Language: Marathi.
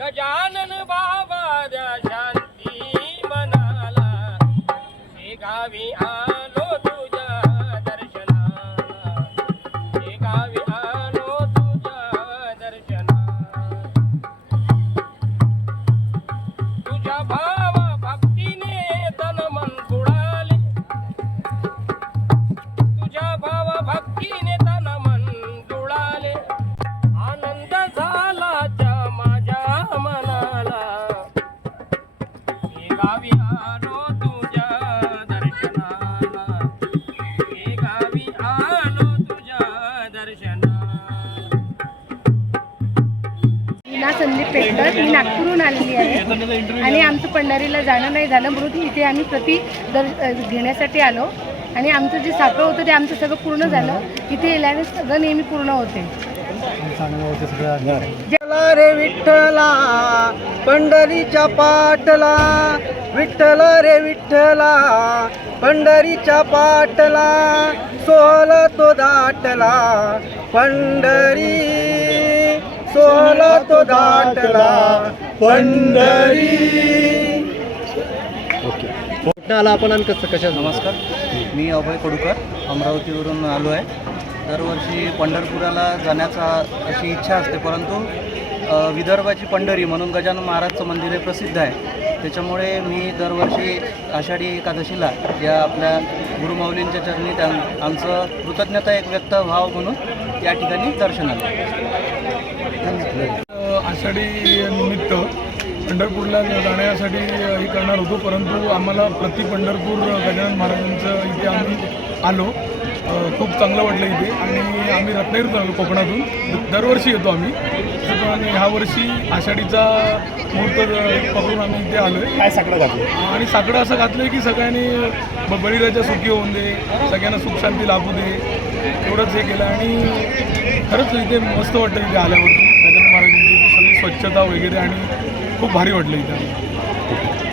गजानन बाबा द्या शांती मनाला, हे गावी आलो तुझ्या दर्शनाला, हे गावी आलो तुझ्या दर्शनाला. तुझ्या भाव भक्तीने तन मन बुडाले, तुझ्या भाव भक्तीने तन मन जुळाले. आनंद झाला माझ्या मनाला, हे गावी आलो तुझ्या दर्शनाला, हे गावी आलो तुझ्या दर्शनाला. मीना संदीप पेटकर, मी नागपूरहून आलेली आहे आणि आमचं पंढरीला जाणं नाही झालं म्हणून इथे आम्ही घेण्यासाठी आलो आणि आमचं जे साखर होतं ते आमचं सगळं पूर्ण झालं. इथे येल्याने सगळं नेहमी पूर्ण होते. रे विठ्ठला पंढरीच्या पाटला, विठ्ठला रे विठ्ठला पंढरीच्या पाटला, सोहला तो दाटला पंढरी, सोहला तो दाटला पंढरी. आला आपण आणि कसं कशा. नमस्कार, मी अभय कडूकर अमरावतीवरून आलो आहे. दरवर्षी पंढरपुराला जाण्याचा अशी इच्छा असते, परंतु विदर्भाची पंढरी म्हणून गजानन महाराजचं मंदिर हे प्रसिद्ध आहे. त्याच्यामुळे मी दरवर्षी आषाढी एकादशीला या आपल्या गुरुमाऊलींच्या चरणी आमचं कृतज्ञता एक व्यक्त व्हावं म्हणून या ठिकाणी दर्शनाला. आषाढी निमित्त पंढरपूरला जाण्यासाठी हे करणार होतो, परंतु आम्हाला प्रति पंढरपूर गजानन महाराजांचं इथे आम्ही आलो. खूप चांगलं वाटलं इथे आणि आम्ही रत्नागिरीतून आलो, कोकणातून. दरवर्षी येतो आम्ही, त्याच्यामुळे ह्या वर्षी आषाढीचा मुहूर्त पकडून आम्ही इथे आलो आहे. काय साकडं घातलं आणि साकडं असं घातलं आहे की सगळ्यांनी बळीराजा सुखी होऊन दे, सगळ्यांना सुखशांती लाभू दे, एवढंच हे केलं. आणि खरंच इथे मस्त वाटतं इथे आल्यावरती गजानन महाराजांची सगळी स्वच्छता वगैरे आणि खूप भारी वाटलं इथे.